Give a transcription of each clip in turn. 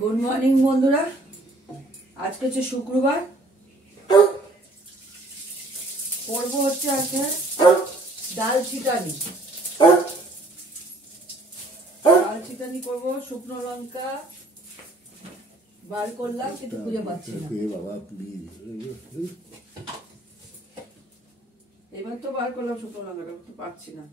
Good morning বন্ধুরা, আজকে হচ্ছে শুক্রবার। করবো হচ্ছে আজকে ডাল চিটানি করবো। শুকনো লঙ্কা বার করলাম, কিন্তু খুঁজে পাচ্ছি না। এবার তো বার করলাম শুকনো লঙ্কাটা, তো পাচ্ছি না।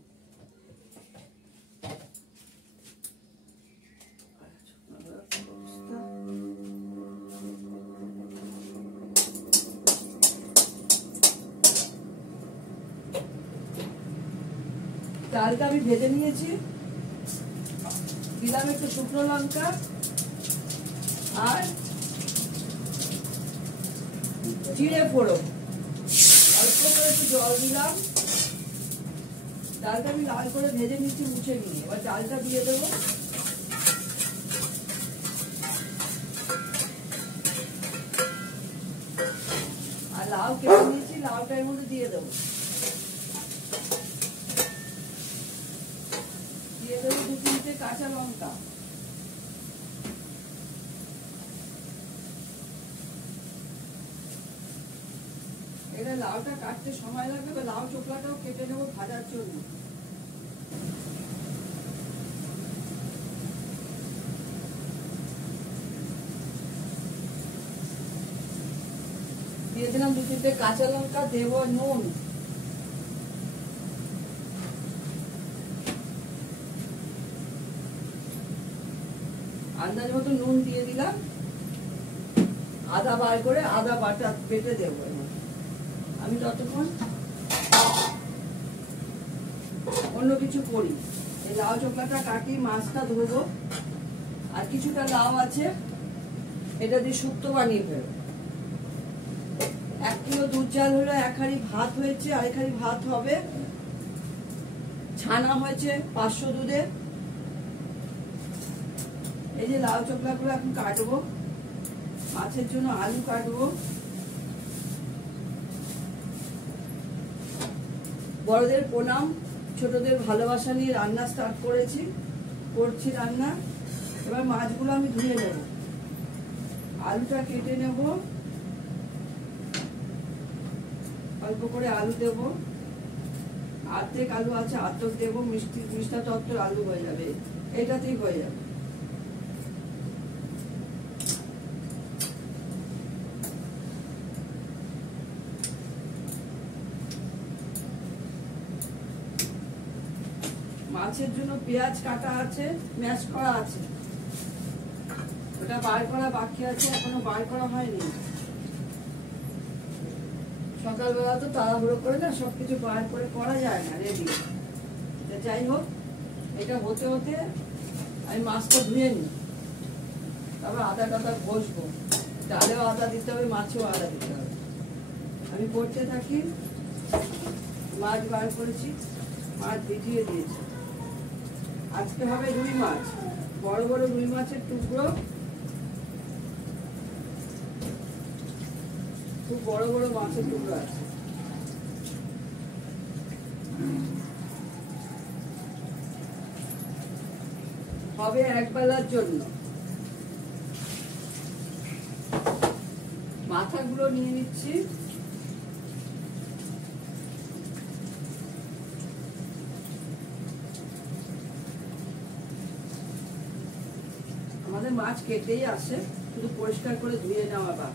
ডালটা আমি ভেজে নিয়েছি, দিলাম একটু শুকনো লঙ্কা আর জিরে ফোড়ন, অল্প করে একটু জল দিলাম। ডালটা আমি লাল করে ভেজে নিচ্ছি মুছে নিয়ে। এবার ডালটা দিয়ে দেবো, আর লাউ কেটে নিয়েছি, লাউটা এর মধ্যে দিয়ে দেবো। দিয়ে দেবো 2-3টে কাঁচা লঙ্কা। এটা লাউটা কাটতে সময় লাগবে, লাউ চোখলাটাও কেটে নেবো ভাজার জন্য। দিয়ে দিলাম 2-3টে কাঁচা লঙ্কা, দেবো নুন, আন্দাজ মতো নুন দিয়ে দিলাম। আদা বার করে আদা বাটা বেটে দেবো। আমি ততক্ষণ অন্য কিছু করি। এই লাউ চোখলাটা কাটি, মাছটা ধরবো, আর কিছুটা লাউ আছে, এটা দিয়ে শুক্তো বানিয়ে ফেলবো। 1 কিলো দুধ চাল হলো 1 হাঁড়ি ভাত হয়েছে, আর 1 হাঁড়ি ভাত হবে। ছানা হয়েছে 500 দুধে। এই যে লাউ চোখলাগুলো এখন কাটবো, মাছের জন্য আলু কাটবো। বড়দের প্রণাম, ছোটদের ভালোবাসা নিয়ে রান্না স্টার্ট করছি রান্না। এবার মাছগুলো আমি ধুয়ে নেব, আলুটা কেটে নেব, অল্প করে আলু দেব। অর্ধেক আলু আছে, অর্ধেক দেবো। মিষ্টা তত্ত্ব আলু হয়ে যাবে, এটাতেই হয়ে যাবে। মাছের জন্য পেঁয়াজ কাটা আছে, ম্যাশ করা আছে, ওটা বার করা বাকি আছে, এখনো বার করা হয়নি। সকালবেলা তো তাড়াহুড়ো করে না সবকিছু বার করে করা যায় না রেডি। যাই হোক, এটা হতে হতে আমি মাছটা ধুয়ে নিই, তারপর আদা টাদা ঘষবো। ডালেও আদা দিতে হবে, মাছেও আদা দিতে হবে। আমি করতে থাকি। মাছ বার করেছি, মাছ ভিজিয়ে দিয়েছি। আজকে হবে রুই মাছ, বড় বড় রুই মাছের টুকরো, খুব বড় বড় মাছের টুকরো আছে। হবে একবেলার জন্য। মাথাগুলো নিয়ে নিচ্ছি। আমাদের মাছ কেটেই আসে, শুধু পরিষ্কার করে ধুয়ে নেওয়া বা।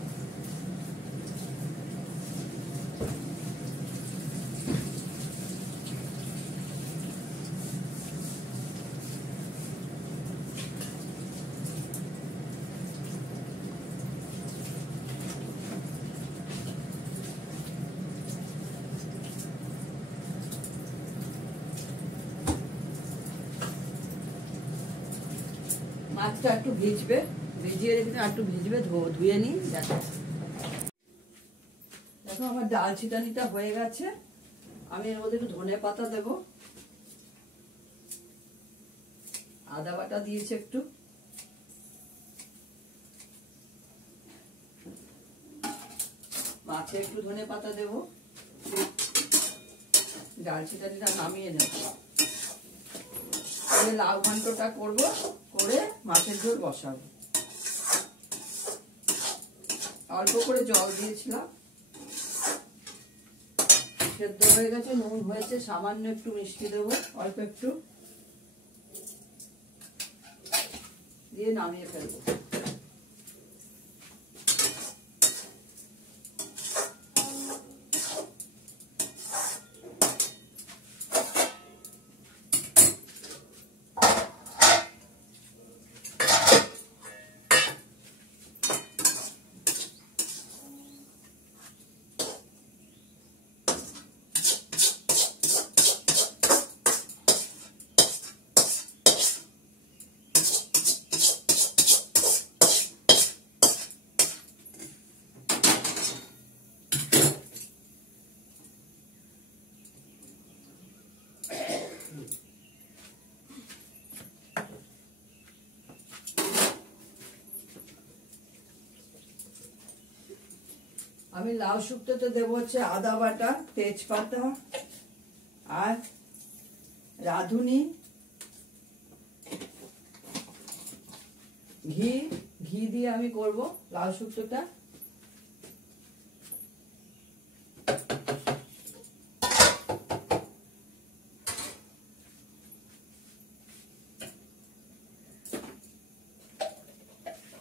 মাছটা একটু ভিজবে, ভিজিয়ে রেখে একটু ভিজবে, ধুয়ে নিই। দেখো আমার ডাল চিটানিটা হয়ে গেছে। আমি এর মধ্যে একটু ধনে পাতা দেবো, আদা বাটা দিয়েছি একটু, মাছে একটু ধনে পাতা দেবো। ডাল চিটানিটা নামিয়ে নেব। লাউ ঘন্টটা করবো, করে মাছের ঝোল বসাবো। অল্প করে জল দিয়েছিলাম, সেদ্ধ হয়ে গেছে, নুন হয়েছে, সামান্য একটু মিষ্টি দেবো, অল্প একটু দিয়ে নামিয়ে ফেলবো। আমি লাউ শুক্তোতে দেবো হচ্ছে আদা বাটা, তেজপাতা আর রাঁধুনি, ঘি দিয়ে আমি করব লাউ শুক্তোটা।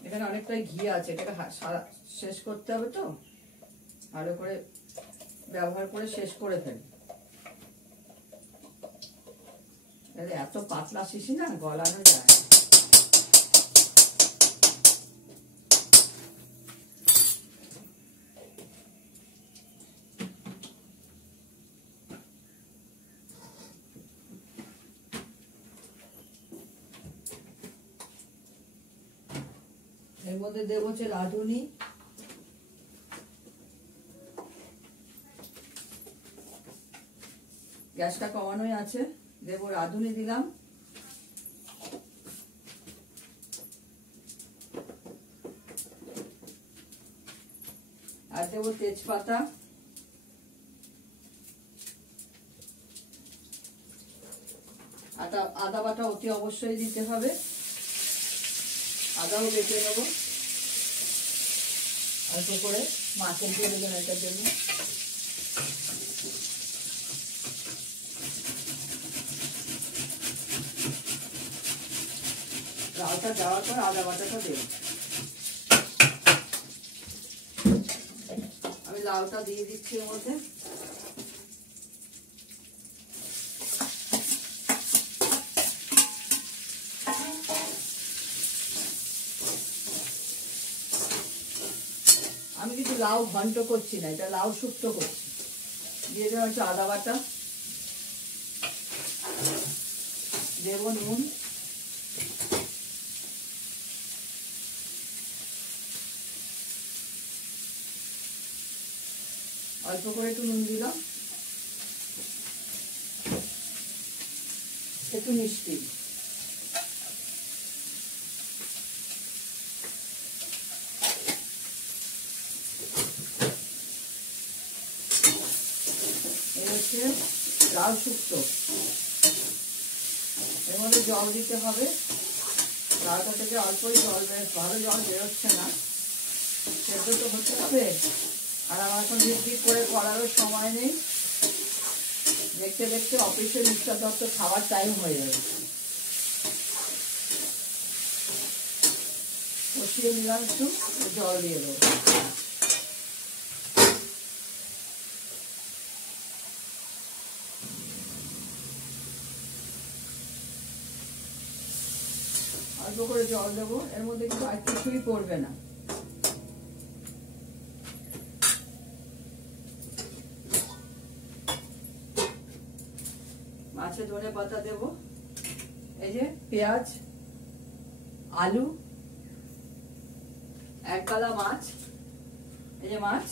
এখানে অনেকটাই ঘি আছে, এটাকে শেষ করতে হবে, তো ভালো করে ব্যবহার করে শেষ করে ফেলি। এত পাতলা শিশি না, গলানো যায়। এর মধ্যে দেবো হচ্ছে রাঁধুনি, গ্যাসটা কমানোই আছে, দেবো রাঁধুনি দিলাম, আর দেবো তেজপাতা, আদা বাটা অতি অবশ্যই দিতে হবে, আদাও বেটে নেব অল্প করে, মাছের দিয়ে দেবেন এটার জন্য। লাউটা দেওয়ার পর আদা বাটাটা দেব। আমি লাউটা দিয়ে দিচ্ছি এর মধ্যে। আমি কিন্তু লাউ ঘন্ট করছি না, এটা লাউ শুক্তো করছি। দিয়ে দেওয়া হচ্ছে আদা বাটা, দেব নুন, অল্প করে একটু নুন দিলাম, একটু মিষ্টি, এই হচ্ছে লাউ শুক্তো। এর মধ্যে জল দিতে হবে, লাউটা থেকে অল্পই জল, ভালো জল বেরোচ্ছে না, সেদ্ধ তো হতে হবে। আর আমার এখন ঝিকঝিক করে করারও সময় নেই, দেখতে দেখতে অফিসে মিষ্টা দত্ত খাওয়ার টাইম হয়ে যাবে। কষিয়ে নিলাম, একটু জল দিয়ে দেবো। অল্প করে জল দেবো, এর মধ্যে কিন্তু আর কিছুই পড়বে না। মাছে ধনে পাতা দেব, এই যে পেঁয়াজ, আলু, একগালা মাছ, এই যে মাছ,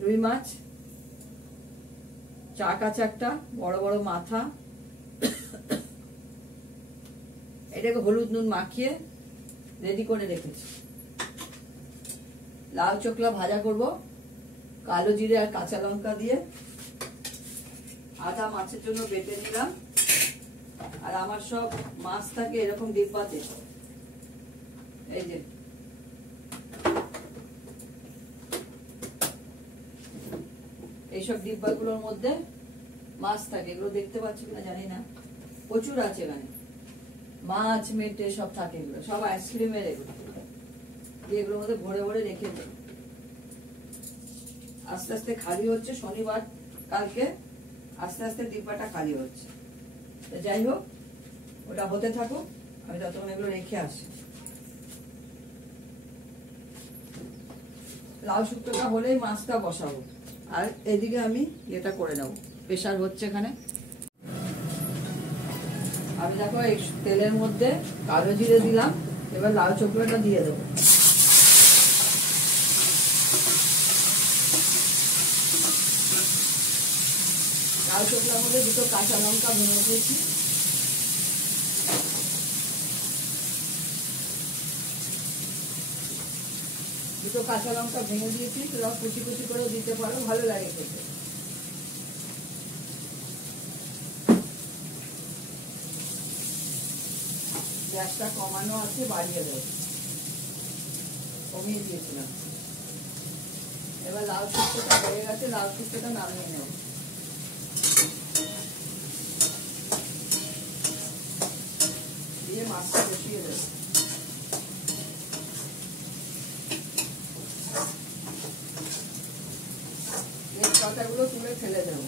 রুই মাছ, চাকা চাকটা, বড় বড় মাথা, এটাকে হলুদ নুন মাখিয়ে রেডি করে রেখেছি। লাউ চোখলা ভাজা করব কালো জিরে আর কাঁচা লঙ্কা দিয়ে। আদা মাছের জন্য বেটে নিলাম, আর আমার সব মাছ থাকে এরকম ডিব্বাতে, এই যে এইসব ডিব্বাগুলোর মধ্যে মাছ থাকে, এগুলো দেখতে পাচ্ছি কিনা জানি না, প্রচুর আছে এখানে মাছ মেটে সব থাকে, এগুলো সব আইসক্রিমের, এগুলো এগুলোর মধ্যে ভরে ভরে রেখে দেয়। আস্তে আস্তে খালি হচ্ছে, শনিবার কালকে আস্তে আস্তে ডিব্বাটা খালি হচ্ছে। যাই হোক, ওটা হতে থাকুক, আমি ততক্ষণ এগুলো রেখে আসি। লাউ শুক্তোটা হলেই মাছটা বসাবো, আর এদিকে আমি এটা করে নেবো, প্রেশার হচ্ছে এখানে। আমি দেখো এই তেলের মধ্যে কালো জিরে দিলাম, এবার লাউ চোখলাটা দিয়ে দেবো। লাউ চোখলার মধ্যে দুটো কাঁচা লঙ্কা ভেঙে দিয়েছি, দুটো কাঁচা লঙ্কা ভেঙে দিয়েছি, তোরা কুচি কুচি করে দিতে পারো, ভালো লাগে খেতে। গ্যাসটা কমানো আছে, বাড়িয়ে দেবো, কমিয়ে দিয়েছিলাম। এবার লাউ শুক্তোটা হয়ে গেছে, লাউ শুক্তোটা নামিয়ে নেব। দিয়ে মাছটা বসিয়ে দেবো। এই পাতাগুলো তুলে ফেলে দেবো।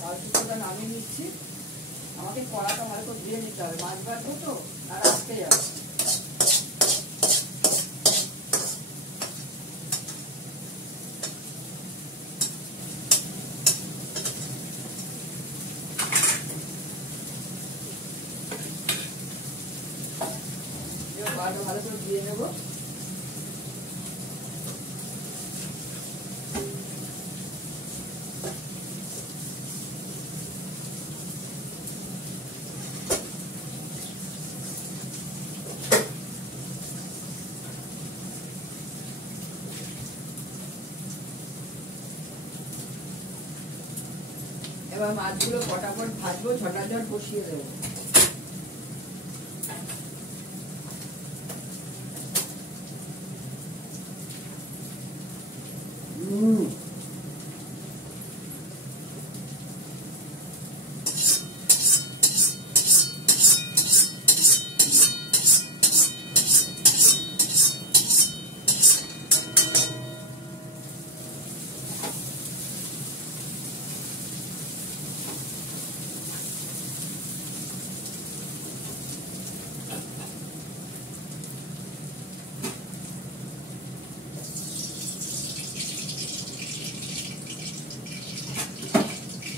লাউ শুক্তোটা নামিয়ে নিচ্ছি। আমাকে কড়াটা ভালো করে ধুয়ে নিতে হবে, মাছ ভাজবো তো, আর আজকে যাবে। কড়াটা ভালো করে ধুয়ে নেবো। এবার মাছগুলো ফটাফট ভাজবো, ঝটাঝট বসিয়ে দেবো।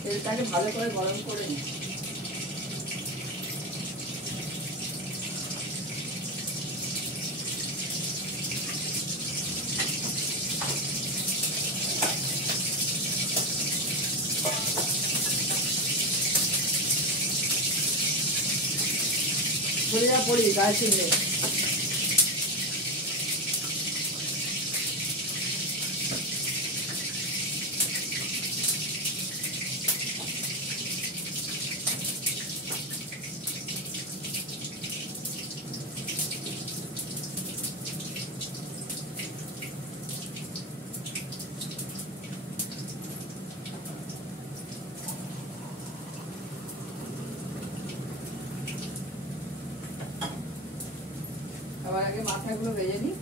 তেলটাকে ভালো করে গরম করে নিই। ধনিয়া পড়ি, দারচিনি, আবার আগে মাথাগুলো ভেজে নিই।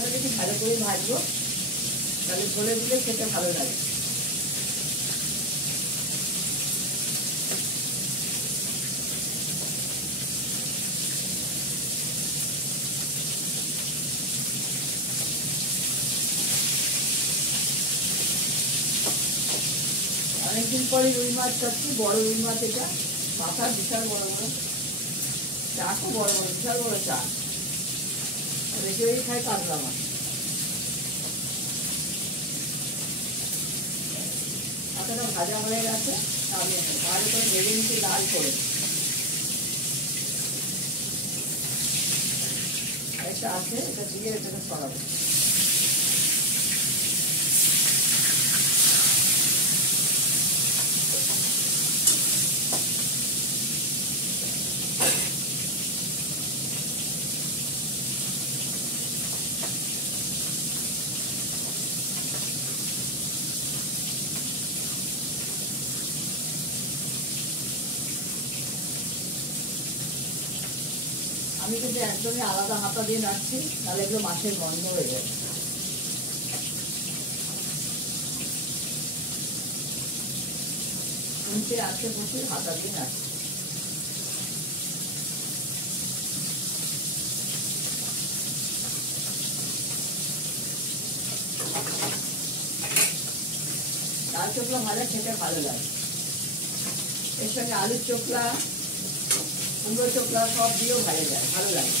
লঙ্কাটাকে একটু ভালো করে ভাজবো, তাহলে ঝোলে দিলে খেতে ভালো লাগে। অনেকদিন পরে রুই মাছ খাচ্ছি, বড় রুই মাছ এটা, মাথা বিশাল বড় বড়, চাকও বড় বড়, বিশাল বড় চাক, রেখে রেখে খাই কাতলা মাছ। মাথাটা ভাজা হয়ে গেছে, নামিয়ে নেব, ভালো করে ভেজে নিচ্ছি লাল করে। একটা আছে, এটা দিয়ে এটাকে সরাবো। আমি কিন্তু একদমই আলাদা হাতা দিয়ে রাখছি, তাহলে এগুলো মাছের গন্ধ হয়ে যাবে। নিচে আছে প্রচুর, হাতা দিয়ে রাখছি। লাল চোখলা ভাজা খেতে ভালো লাগে, এর সঙ্গে আলুর চোখলা, কুমড়ো চোখলা সব দিয়েও ভালো যায়, ভালো লাগে।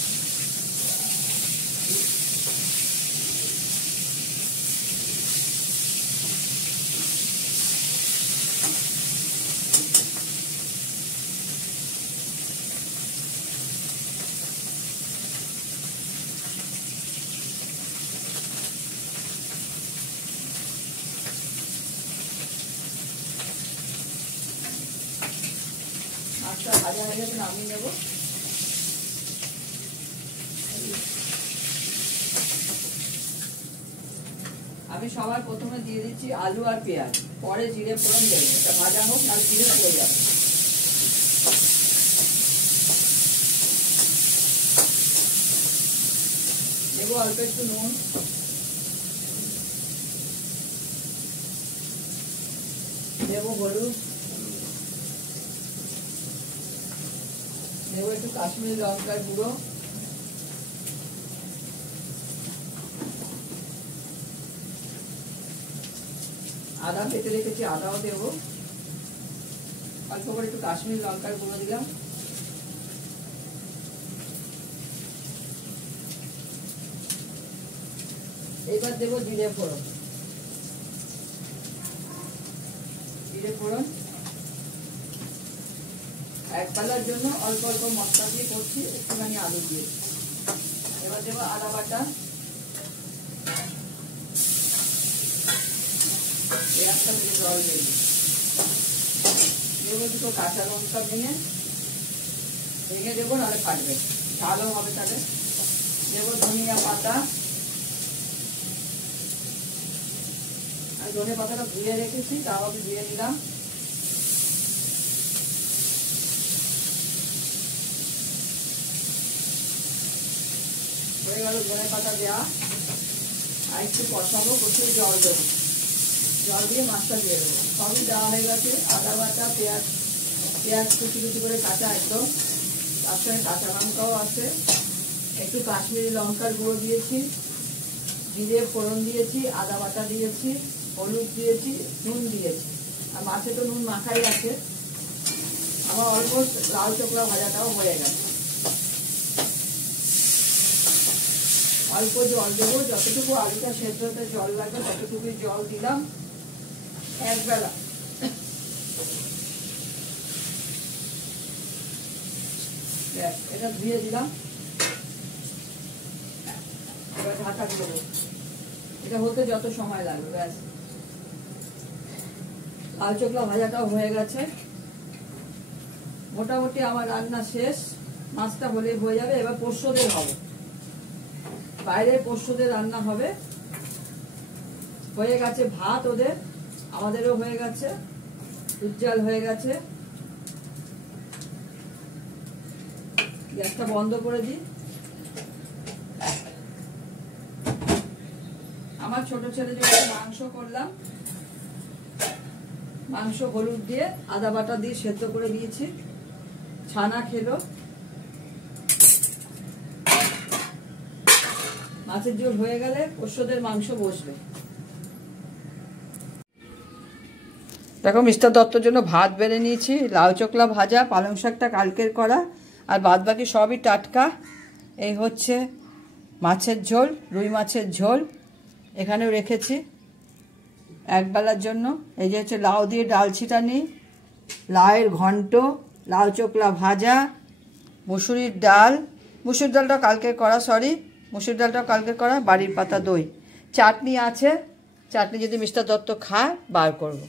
মাছটা ভাজা হয়ে গেছে, নামিয়ে নেব। আমি সবার প্রথমে দিয়ে দিচ্ছি আলু আর পেঁয়াজ, পরে জিরে ফোড়ন দেবো, এটা ভাজা হোক, নাহলে জিরে পড়ে যাবে। দেবো অল্প একটু নুন, দেবো হলুদ, দেবো একটু কাশ্মীরি লঙ্কার গুঁড়ো, আদা কেটে রেখেছি, আদাও দেবো, অল্প করে একটু কাশ্মীরি লঙ্কার গুঁড়ো দিলাম, এবার দেবো জিরে ফোড়ন। জিরে ফোড়ন এক বেলার জন্য অল্প অল্প মশলা দিয়ে করছি, একটুখানি আলু দিয়ে। এবার দেবো আদা বাটা, একটা দিয়ে জল দিয়ে দেবো, দুটো কাঁচা লঙ্কা ভেঙে দেবো, নাহলে ফাটবে, ঝালও হবে তাহলে। দেবো ধনিয়া পাতা, আর ধনে পাতাটা ধুয়ে রেখেছি, তাও আমি দিয়ে দিলাম। হয়ে গেল ধনে পাতা দেওয়া, আর একটু কষাবো, প্রচুর জল দেবো, জল দিয়ে মাছটা দিয়ে দেবো। সবই দেওয়া হয়ে গেছে, আদা বাটা, পেঁয়াজ কুচি কুচি করে কাঁচা একদম, তার সঙ্গে কাঁচা লঙ্কাও আছে, একটু কাশ্মীরি লঙ্কার গুঁড়ো দিয়েছি, জিরে ফোড়ন দিয়েছি, আদা বাটা দিয়েছি, হলুদ দিয়েছি, নুন দিয়েছি, আর মাছে তো নুন মাখাই আছে। আমার অলমোস্ট লাল চোখলা ভাজাটাও হয়ে গেছে। অল্প জল দেবো, যতটুকু আলুটা সেদ্ধ হতে জল লাগবে ততটুকুই জল দিলাম একবেলা। এটা ধুয়ে দিলাম, এবার ঢাকা দিয়ে দেবো, এটা হতে যত সময় লাগবে। ব্যাস, লাল চোখলা ভাজাটাও হয়ে গেছে, মোটামুটি আমার রান্না শেষ। মাছটা হলে হয়ে যাবে। এবার পোষ্যদের হবে, বাইরে পোষ্যদের রান্না হবে। হয়ে গেছে ভাত ওদের, আমাদেরও হয়ে গেছে, উজ্জ্বল হয়ে গেছে। গ্যাসটা বন্ধ করে দিই। আমার ছোট ছেলে জন্য মাংস করলাম, মাংস হলুদ দিয়ে আদা বাটা দিয়ে সেদ্ধ করে দিয়েছি, ছানা খেলো। মাছের ঝোল হয়ে গেলে পোষ্যদের মাংস বসবে। দেখো মিস্টার দত্তর জন্য ভাত বেড়ে নিয়েছি, লাউ চোকলা ভাজা, পালং শাকটা কালকের করা, আর বাদ বাকি সবই টাটকা। এই হচ্ছে মাছের ঝোল, রুই মাছের ঝোল এখানেও রেখেছি একবেলার জন্য। এই যে হচ্ছে লাউ দিয়ে ডাল ছিটানি, লাউয়ের ঘন্ট, লাউ চোকলা ভাজা, মুসুরির ডাল, মুসুর ডালটা কালকের করা, মুসুর ডালটাও কালকের করা, বাড়ির পাতা দই, চাটনি আছে। চাটনি যদি মিস্টার দত্ত খায় বার করব।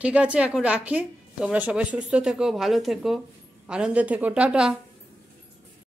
ঠিক আছে, এখন রাখি। তোমরা সবাই সুস্থ থেকো, ভালো থেকো, আনন্দে থেকো, টাটা।